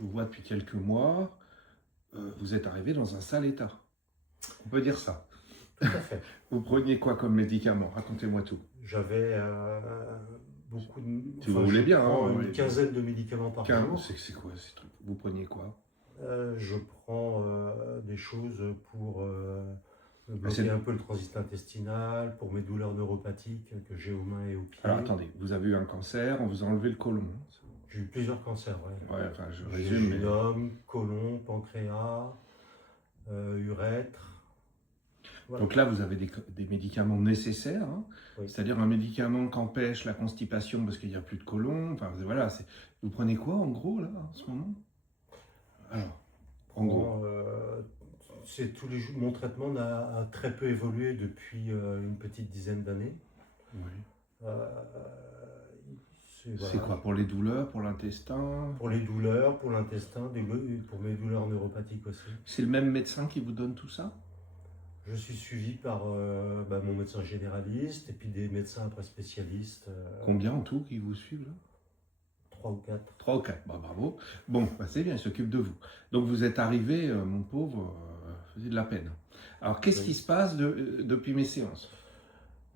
vous vois depuis quelques mois, vous êtes arrivé dans un sale état. On peut dire ça. Tout à fait. Vous preniez quoi comme médicament? Racontez-moi tout. J'avais beaucoup de... Si vous voulez je bien, prends hein, une ouais. quinzaine de médicaments par jour. C'est quoi ces trucs? Vous preniez quoi? Je prends des choses pour bloquer c'est- un peu le transit intestinal, pour mes douleurs neuropathiques que j'ai aux mains et aux pieds. Alors attendez, vous avez eu un cancer, on vous a enlevé le côlon. J'ai eu plusieurs cancers, ouais. Ouais, enfin je résume, mais... Génome, côlon, pancréas, urètre. Voilà. Donc là, vous avez des médicaments nécessaires, hein, Oui. c'est-à-dire un médicament qui empêche la constipation parce qu'il n'y a plus de côlon. Enfin, voilà, vous prenez quoi en gros, là, en ce moment? Alors, en gros. C'est tous les jours. Mon traitement a très peu évolué depuis une petite dizaine d'années. Oui. Voilà. C'est quoi, pour les douleurs, pour l'intestin? Pour les douleurs, pour l'intestin, pour mes douleurs neuropathiques aussi. C'est le même médecin qui vous donne tout ça? Je suis suivi par mon médecin généraliste et puis des médecins après spécialistes. Combien en tout qui vous suivent là? 3 ou 4. 3 ou 4, bah, bravo. Bon, bah, c'est bien, il s'occupe de vous. Donc vous êtes arrivé, mon pauvre, faisait de la peine. Alors qu'est-ce qui se passe depuis mes séances?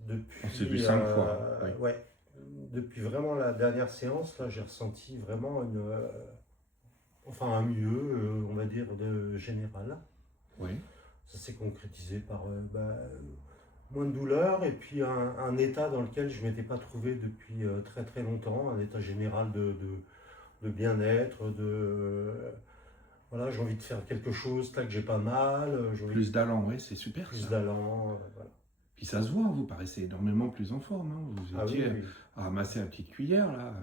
On s'est vu 5 fois. Oui. Ouais. Depuis vraiment la dernière séance, là, j'ai ressenti vraiment un mieux, on va dire, de général. Oui. Ça s'est concrétisé par moins de douleur et puis un état dans lequel je ne m'étais pas trouvé depuis très très longtemps, un état général de bien-être, voilà, j'ai envie de faire quelque chose, là que j'ai pas mal. Plus d'allant, oui, c'est super. Plus d'allant, voilà. Puis ça se voit, vous paraissez énormément plus en forme. Hein. Vous étiez à ramasser la petite cuillère, là.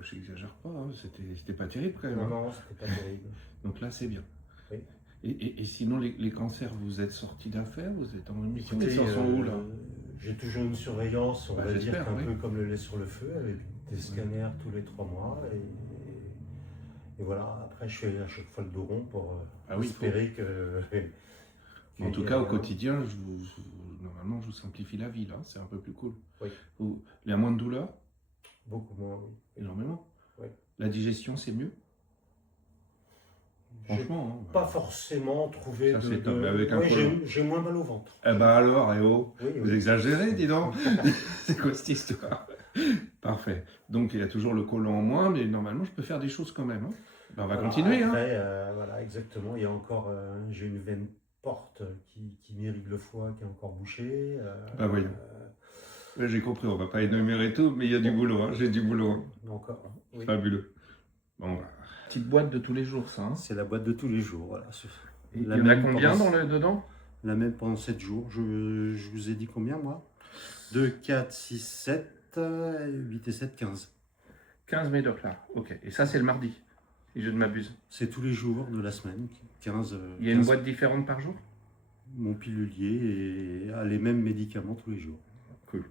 Je n'exagère pas, hein. C'était pas terrible quand même. Non, c'était pas terrible. Donc là, c'est bien. Oui. Et sinon, les cancers, vous êtes sortis d'affaires? Vous êtes en remission? Écoutez, ils sont où, là? J'ai toujours une surveillance, on va dire, un oui. peu comme le lait sur le feu, avec des scanners tous les 3 mois. Et voilà, après, je fais à chaque fois le dos rond pour espérer que... En tout cas, au quotidien, normalement, je vous simplifie la vie, là. C'est un peu plus cool. Oui. Il y a moins de douleur? Beaucoup moins, oui. Énormément? Oui. La digestion, c'est mieux? Franchement, pas forcément trouvé j'ai moins mal au ventre. Eh ben alors, vous oui. exagérez, dis donc. C'est quoi cette histoire? Parfait. Donc il y a toujours le côlon en moins, mais normalement je peux faire des choses quand même. Hein. Ben, on va continuer. Après, voilà, exactement. Il y a encore, j'ai une veine porte qui m'irrigue le foie, qui est encore bouchée. Voyons. J'ai compris, on va pas énumérer tout, mais il y a du boulot. Hein. J'ai du boulot. Hein. Encore. Oui. Fabuleux. Bon, petite boîte de tous les jours, ça. Hein. C'est la boîte de tous les jours, voilà. Il y en a combien dedans? La même pendant 7 jours. Je vous ai dit combien, moi? 2, 4, 6, 7, 8 et 7, 15. 15 médocs là, ok. Et ça, c'est le mardi, si je ne m'abuse. C'est tous les jours de la semaine, 15. Il y a une boîte différente par jour? Mon pilulier a les mêmes médicaments tous les jours. Cool.